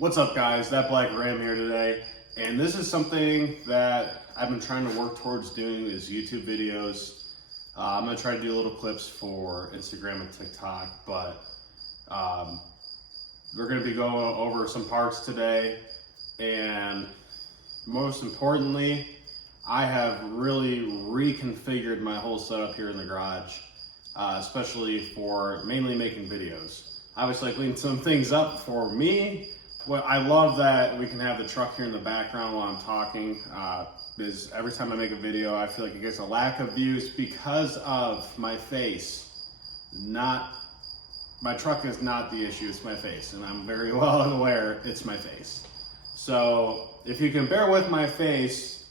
What's up guys, That Black Ram here today, and this is something that I've been trying to work towards doing is YouTube videos. I'm going to try to do little clips for Instagram and TikTok, but we're going to be going over some parts today, and most importantly, I have really reconfigured my whole setup here in the garage, especially for mainly making videos. I was like cleaning some things up for me. Well, I love that we can have the truck here in the background while I'm talking, because every time I make a video, I feel like it gets a lack of views because of my face. My truck is not the issue, it's my face, and I'm very well aware it's my face. So if you can bear with my face,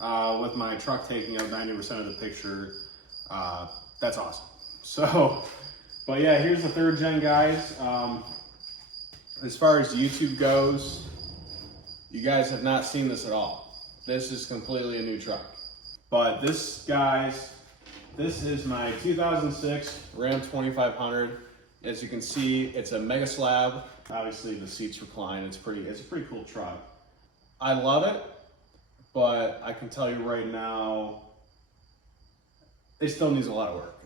with my truck taking up 90% of the picture, that's awesome. So, but yeah, here's the third gen, guys. As far as YouTube goes, you guys have not seen this at all. This is completely a new truck. But this, guys, this is my 2006 Ram 2500. As you can see, it's a mega slab. Obviously the seats recline. It's a pretty cool truck. I love it, but I can tell you right now, it still needs a lot of work.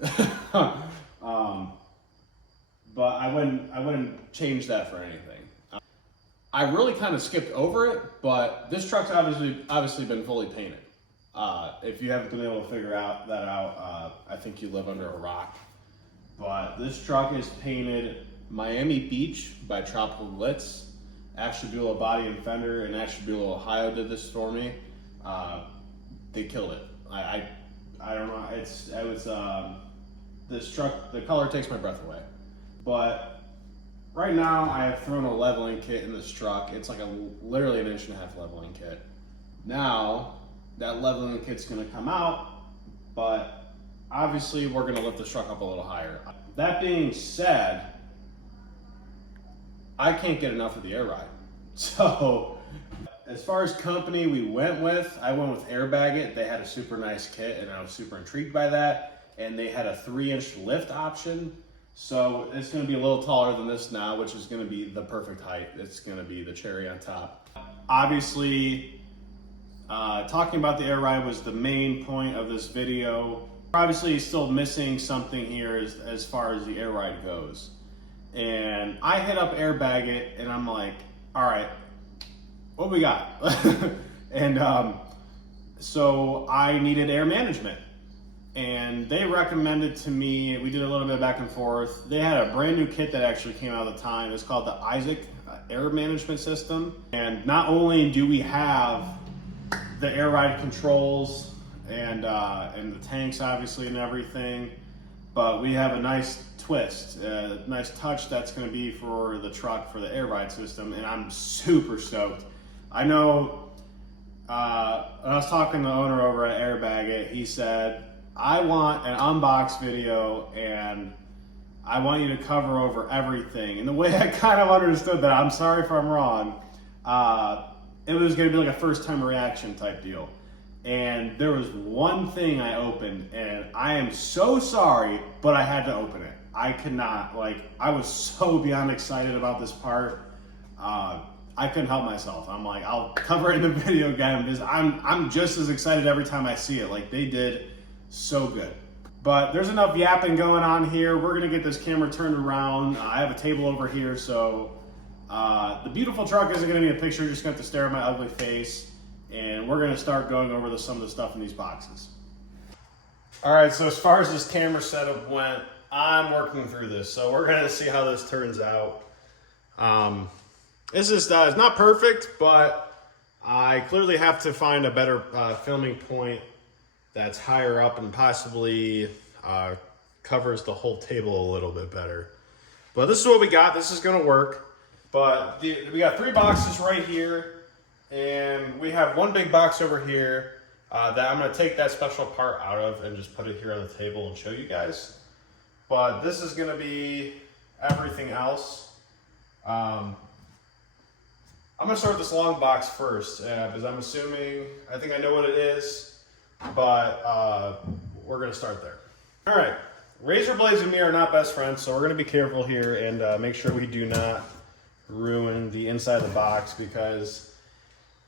But I wouldn't change that for anything. I really kind of skipped over it, but this truck's obviously been fully painted. If you haven't been able to figure that out, I think you live under a rock. But this truck is painted Miami Beach by Tropical Glitz. Ashtabula Body and Fender and Ashtabula, Ohio did this for me. They killed it. I don't know. This truck, the color takes my breath away. But right now I have thrown a leveling kit in this truck. It's like literally an 1.5 inch leveling kit. Now that leveling kit's gonna come out, but obviously we're gonna lift this truck up a little higher. That being said, I can't get enough of the air ride. So as far as company I went with AirBagIt. They had a super nice kit and I was super intrigued by that. And they had a 3-inch lift option. So it's going to be a little taller than this now, which is going to be the perfect height. It's going to be the cherry on top. Obviously, talking about the air ride was the main point of this video. Obviously, still missing something here as far as the air ride goes. And I hit up AirBagIt and I'm like, all right, what we got? And so I needed air management. And they recommended to me, we did a little bit back and forth. They had a brand new kit that actually came out at the time. It's called the Isaac air management system. And not only do we have the air ride controls and the tanks obviously and everything, but we have a nice twist, a nice touch that's going to be for the truck for the air ride system. And I'm super stoked. I know when I was talking to the owner over at AirBagIt, he said, I want an unbox video and I want you to cover over everything. And the way I kind of understood that, I'm sorry if I'm wrong, it was going to be like a first time reaction type deal. And there was one thing I opened and I am so sorry, but I had to open it. I could not, I was so beyond excited about this part. I couldn't help myself. I'm like, I'll cover it in the video again because I'm just as excited every time I see it. Like they did so good. But there's enough yapping going on here. We're gonna get this camera turned around. I have a table over here, so the beautiful truck isn't gonna be a picture. You're just gonna have to stare at my ugly face. And we're gonna start going over some of the stuff in these boxes. All right, so as far as this camera setup went, I'm working through this. So we're gonna see how this turns out. This is it's not perfect, but I clearly have to find a better filming point that's higher up and possibly covers the whole table a little bit better. But this is what we got. This is gonna work. But we got 3 boxes right here, and we have one big box over here that I'm gonna take that special part out of and just put it here on the table and show you guys. But this is gonna be everything else. I'm gonna start this long box first because I'm assuming, I think I know what it is. But we're gonna start there. All right, razor blades and me are not best friends, so we're gonna be careful here and make sure we do not ruin the inside of the box, because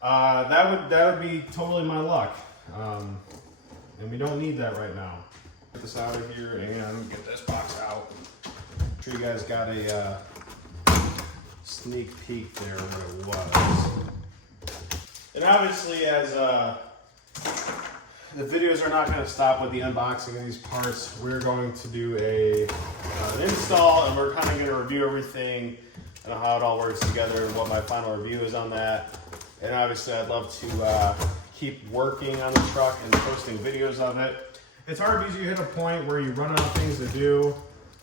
that would be totally my luck. And we don't need that right now. Get this out of here and get this box out. I'm sure you guys got a sneak peek there what it was. And obviously, as the videos are not going to stop with the unboxing of these parts, we're going to do an install, and we're kind of going to review everything and how it all works together and what my final review is on that. And obviously, I'd love to keep working on the truck and posting videos of it. It's hard because you hit a point where you run out of things to do,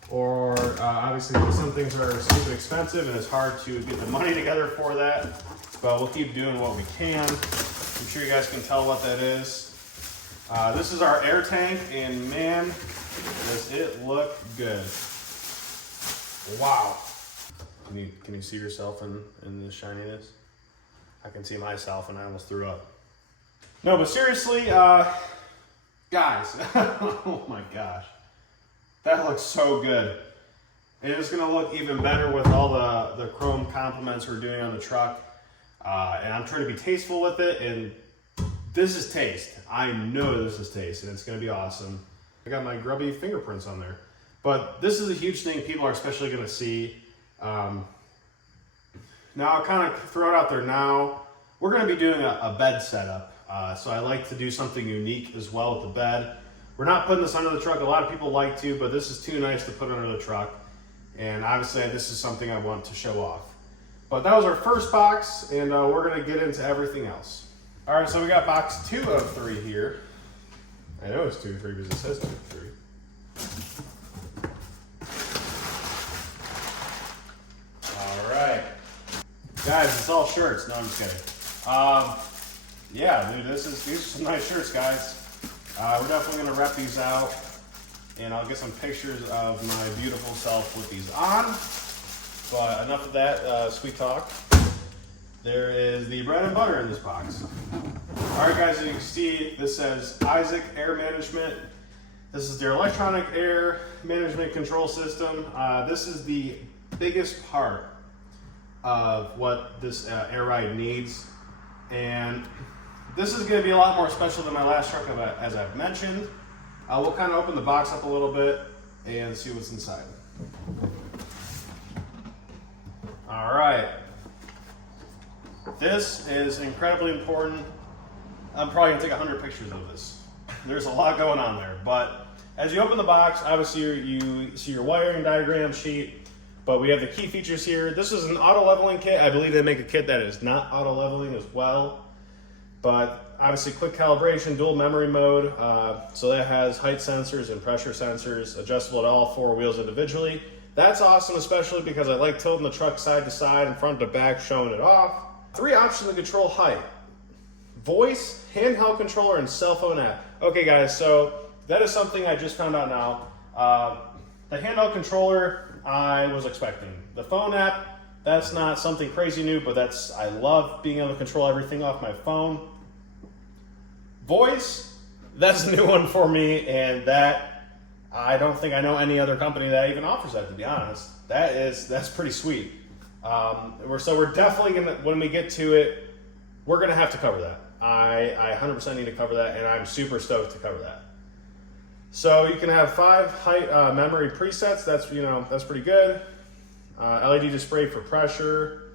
or obviously some things are super expensive and it's hard to get the money together for that, but we'll keep doing what we can. I'm sure you guys can tell what that is. This is our air tank, and man, does it look good. Wow. Can you see yourself in the shininess? I can see myself and I almost threw up. No, but seriously, guys, oh my gosh. That looks so good. And it's gonna look even better with all the chrome complements we're doing on the truck. And I'm trying to be tasteful with it, and this is taste. I know this is taste, and it's gonna be awesome. I got my grubby fingerprints on there. But this is a huge thing people are especially gonna see. Now I'll kind of throw it out there now. We're gonna be doing a bed setup. So I like to do something unique as well with the bed. We're not putting this under the truck. A lot of people like to, but this is too nice to put under the truck. And obviously this is something I want to show off. But that was our first box, and we're gonna get into everything else. All right, so we got box 2 of 3 here. I know it's 2 of 3 because it says 2 of 3. All right. Guys, it's all shirts. No, I'm just kidding. Yeah, dude, these are some nice shirts, guys. We're definitely gonna rep these out, and I'll get some pictures of my beautiful self with these on. But enough of that sweet talk. There is the bread and butter in this box. All right, guys, as you can see, this says Isaac Air Management. This is their electronic air management control system. This is the biggest part of what this air ride needs. And this is going to be a lot more special than my last truck, as I've mentioned. We'll kind of open the box up a little bit and see what's inside. All right. This is incredibly important. I'm probably going to take 100 pictures of this. There's a lot going on there. But as you open the box, obviously you see your wiring diagram sheet. But we have the key features here. This is an auto leveling kit. I believe they make a kit that is not auto leveling as well. But obviously quick calibration, dual memory mode. So that has height sensors and pressure sensors, adjustable to all 4 wheels individually. That's awesome, especially because I like tilting the truck side to side and front to back, showing it off. 3 options to control height: voice, handheld controller, and cell phone app. Okay guys, so that is something I just found out now. The handheld controller, I was expecting. The phone app, that's not something crazy new, but I love being able to control everything off my phone. Voice, that's a new one for me, and that, I don't think I know any other company that even offers that, to be honest. That's pretty sweet. So we're definitely gonna, when we get to it, we're gonna have to cover that. I 100% need to cover that, and I'm super stoked to cover that. So you can have 5 height memory presets. That's pretty good. LED display for pressure.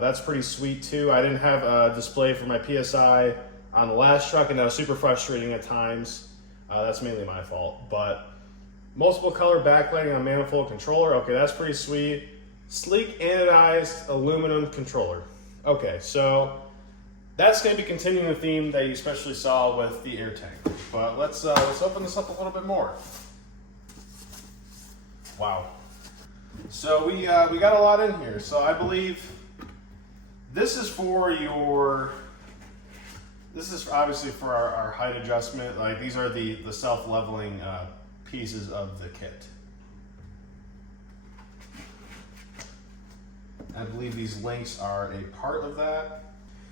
That's pretty sweet too. I didn't have a display for my PSI on the last truck, and that was super frustrating at times. That's mainly my fault. But multiple color backlighting on Manifold controller. Okay, that's pretty sweet. Sleek anodized aluminum controller. Okay, so that's going to be continuing the theme that you especially saw with the air tank. But let's open this up a little bit more. Wow. So we got a lot in here. So I believe this is for obviously for our height adjustment. Like, these are the self-leveling pieces of the kit. I believe these links are a part of that.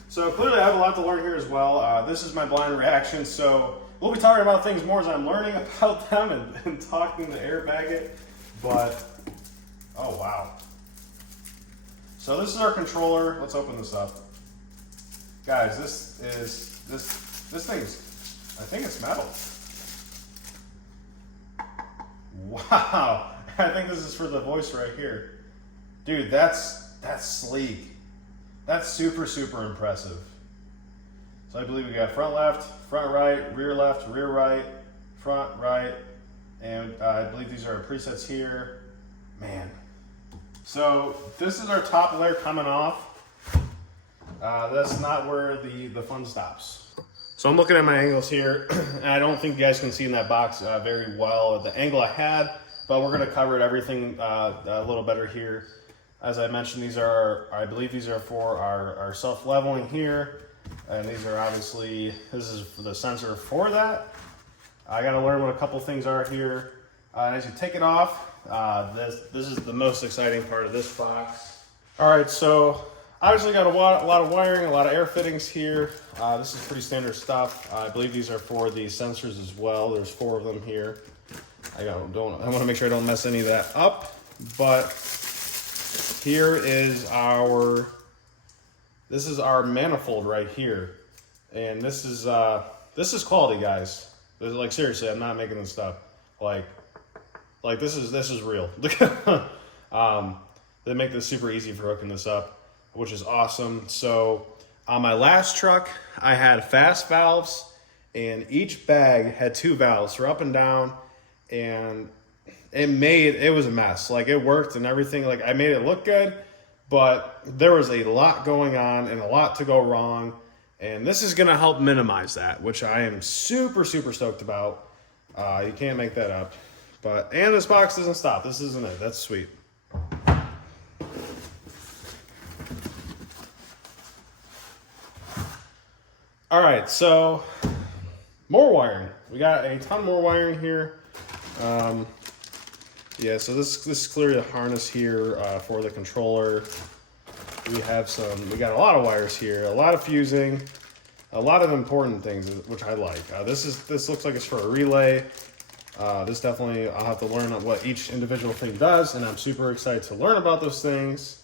So clearly I have a lot to learn here as well. This is my blind reaction, so we'll be talking about things more as I'm learning about them and talking to AirBagIt. But, oh wow. So this is our controller. Let's open this up. Guys, this thing's, I think it's metal. Wow, I think this is for the voice right here. Dude, that's sleek. That's super, super impressive. So I believe we got front left, front right, rear left, rear right, front right, and I believe these are our presets here. Man. So this is our top layer coming off. That's not where the fun stops. So I'm looking at my angles here, and I don't think you guys can see in that box very well the angle I had, but we're gonna cover everything a little better here. As I mentioned, these are, I believe these are for our self-leveling here, and these are obviously, this is the sensor for that. I gotta learn what a couple things are here. As you take it off, this is the most exciting part of this box. All right, so obviously got a lot of wiring, a lot of air fittings here. This is pretty standard stuff. I believe these are for the sensors as well. There's 4 of them here. I want to make sure I don't mess any of that up. But here is our manifold right here, and this is quality, guys. Like seriously, I'm not making this up. Like this is real. They make this super easy for hooking this up, which is awesome. So on my last truck, I had fast valves, and each bag had 2 valves for up and down, and it was a mess. Like, it worked and everything. Like, I made it look good, but there was a lot going on and a lot to go wrong. And this is gonna help minimize that, which I am super, super stoked about. You can't make that up. And this box doesn't stop. This isn't it. That's sweet. All right, so more wiring. We got a ton more wiring here. Yeah, so this is clearly the harness here for the controller. We got a lot of wires here, a lot of fusing, a lot of important things, which I like. This looks like it's for a relay. This definitely, I'll have to learn what each individual thing does, and I'm super excited to learn about those things.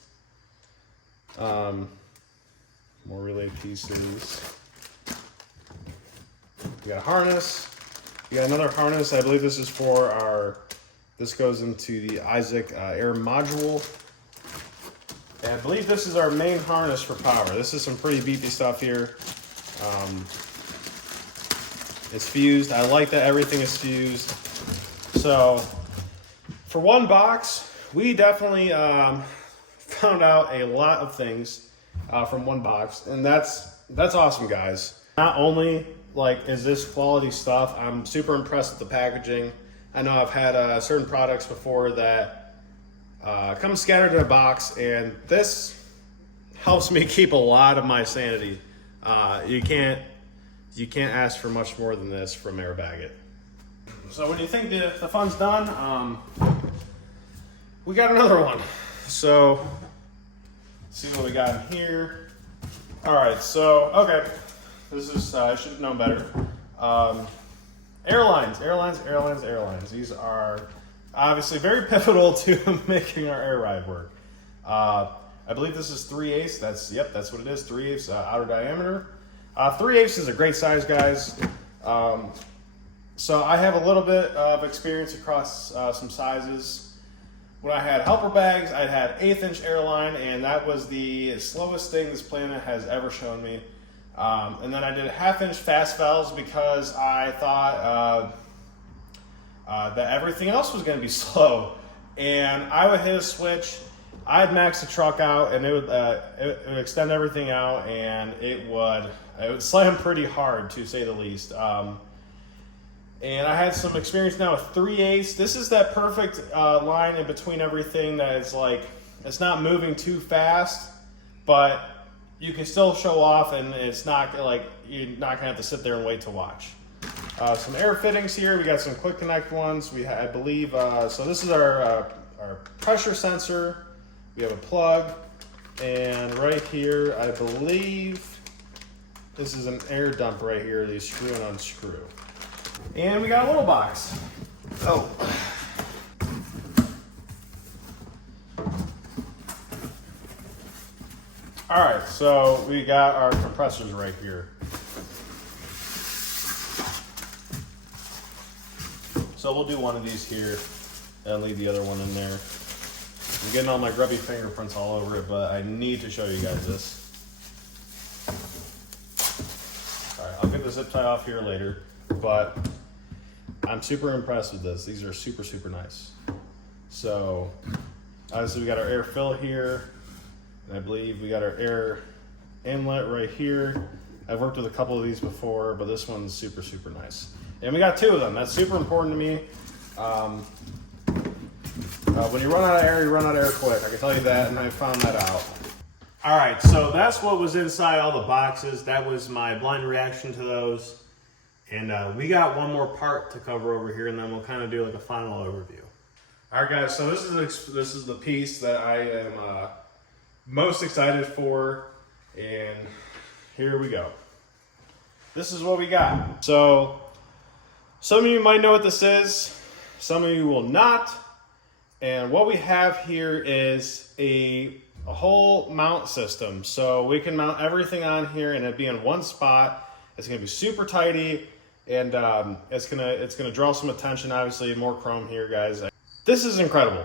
More relay pieces. We got a harness. We got another harness. I believe this is for this goes into the Isaac air module. And I believe this is our main harness for power. This is some pretty beefy stuff here. It's fused. I like that everything is fused. So for one box, we definitely found out a lot of things from one box, and that's awesome, guys. Not only is this quality stuff, I'm super impressed with the packaging. I know I've had certain products before that come scattered in a box, and this helps me keep a lot of my sanity. You can't ask for much more than this from AirBagIt. So when you think the fun's done, we got another one. So let's see what we got in here. All right, so okay, this is I should have known better. Airlines. These are obviously very pivotal to making our air ride work. I believe this is 3/8. That's what it is. 3/8 outer diameter. 3/8 is a great size, guys. So I have a little bit of experience across some sizes. When I had helper bags, I had 1/8" airline, and that was the slowest thing this planet has ever shown me. And then I did 1/2" fast valves because I thought that everything else was going to be slow. And I would hit a switch, I'd max the truck out, and it would extend everything out, and it would slam pretty hard, to say the least. And I had some experience now with 3/8. This is that perfect line in between everything that is it's not moving too fast, but you can still show off, and it's not you're not gonna have to sit there and wait to watch. Some air fittings here. We got some quick connect ones. I believe, so this is our pressure sensor. We have a plug, and right here, I believe this is an air dump right here. These screw and unscrew. And we got a little box. Oh. All right, so we got our compressors right here. So we'll do one of these here and leave the other one in there. I'm getting all my grubby fingerprints all over it, but I need to show you guys this. All right, I'll get the zip tie off here later, but I'm super impressed with this. These are super, super nice. So obviously we got our air fill here, and I believe we got our air inlet right here. I've worked with a couple of these before, but this one's super, super nice. And we got 2 of them. That's super important to me. When you run out of air, you run out of air quick. I can tell you that, and I found that out. All right, so that's what was inside all the boxes. That was my blind reaction to those. And we got one more part to cover over here, and then we'll kind of do like a final overview. All right, guys, so this is the piece that I am most excited for, and here we go. This is what we got. So some of you might know what this is, some of you will not. And what we have here is a whole mount system. So we can mount everything on here and it'd be in one spot. It's gonna be super tidy, and it's gonna draw some attention, obviously, more chrome here, guys. This is incredible.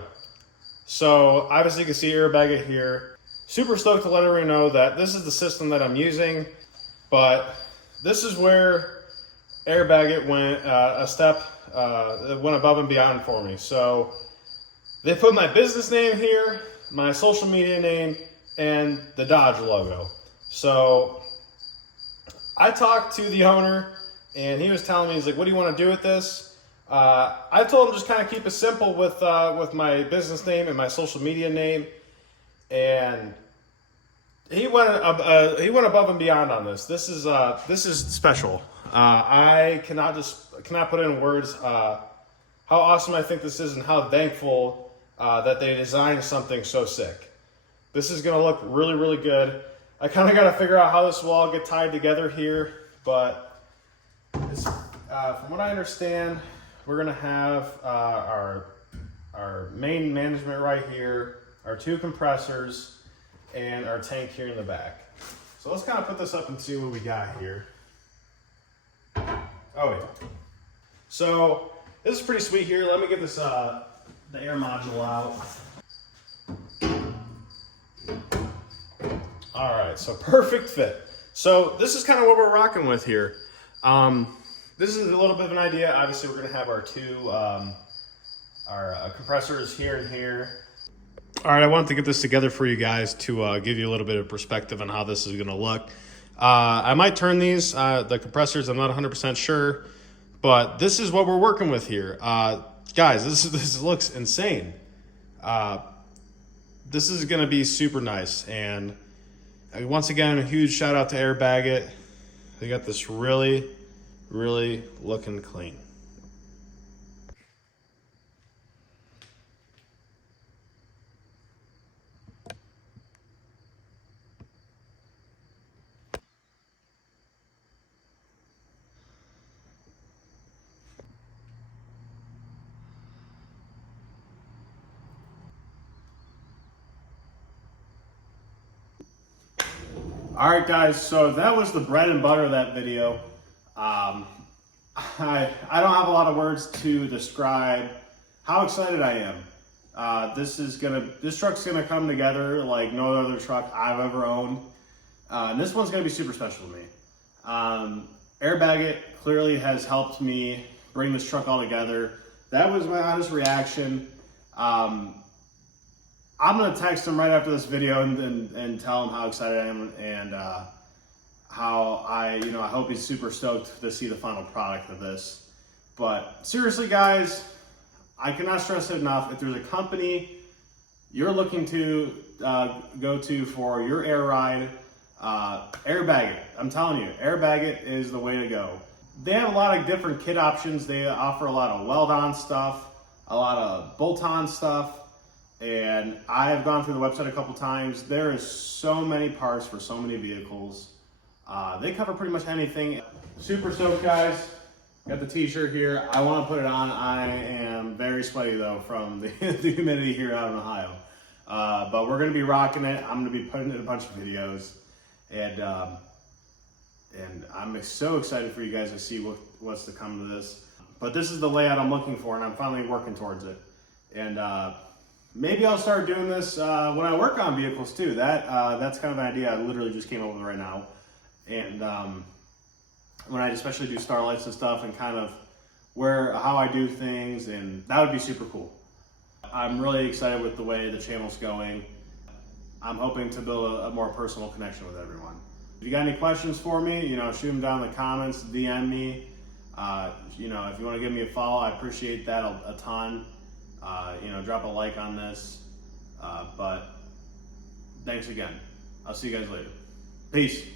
So obviously you can see AirBagIt here. Super stoked to let everyone know that this is the system that I'm using, but this is where AirBagIt went went above and beyond for me. So they put my business name here, my social media name, and the Dodge logo. So I talked to the owner, and he was telling me, he's like, what do you want to do with this? I told him just kind of keep it simple with my business name and my social media name. And he went above and beyond on this. This is special. I cannot put in words how awesome I think this is, and how thankful that they designed something so sick. This is gonna look really, really good. I kind of got to figure out how this will all get tied together here, but it's, from what I understand, we're gonna have our main management right here, our 2 compressors, and our tank here in the back. So let's kind of put this up and see what we got here. Oh yeah. So this is pretty sweet here. Let me get this the air module out. All right, so perfect fit. So this is kind of what we're rocking with here. This is a little bit of an idea. Obviously, we're going to have our 2 compressors here and here. All right, I wanted to get this together for you guys to give you a little bit of perspective on how this is going to look. I might turn these, the compressors, I'm not 100% sure, but this is what we're working with here. Guys, this looks insane. This is going to be super nice. And once again, a huge shout out to AirBagIt. They got this really, really looking clean. All right, guys, so that was the bread and butter of that video. I don't have a lot of words to describe how excited I am. This truck's gonna come together like no other truck I've ever owned. And this one's gonna be super special to me. AirBagIt clearly has helped me bring this truck all together. That was my honest reaction. I'm gonna text him right after this video and tell him how excited I am, and how I hope he's super stoked to see the final product of this. But seriously, guys, I cannot stress it enough. If there's a company you're looking to go to for your air ride, AirBagIt. I'm telling you, AirBagIt is the way to go. They have a lot of different kit options. They offer a lot of weld-on stuff, a lot of bolt-on stuff. And I have gone through the website a couple times. There is so many parts for so many vehicles. They cover pretty much anything. Super stoked, guys. Got the t-shirt here. I want to put it on. I am very sweaty though from the humidity here out in Ohio. But we're gonna be rocking it. I'm gonna be putting in a bunch of videos, and I'm so excited for you guys to see what's to come to this. But this is the layout I'm looking for, and I'm finally working towards it. And maybe I'll start doing this when I work on vehicles too. That's kind of an idea I literally just came up with right now. And when I especially do starlights and stuff, and kind of how I do things, and that would be super cool. I'm really excited with the way the channel's going. I'm hoping to build a more personal connection with everyone. If you got any questions for me, shoot them down in the comments, DM me. If you want to give me a follow, I appreciate that a ton. Drop a like on this. But thanks again. I'll see you guys later. Peace.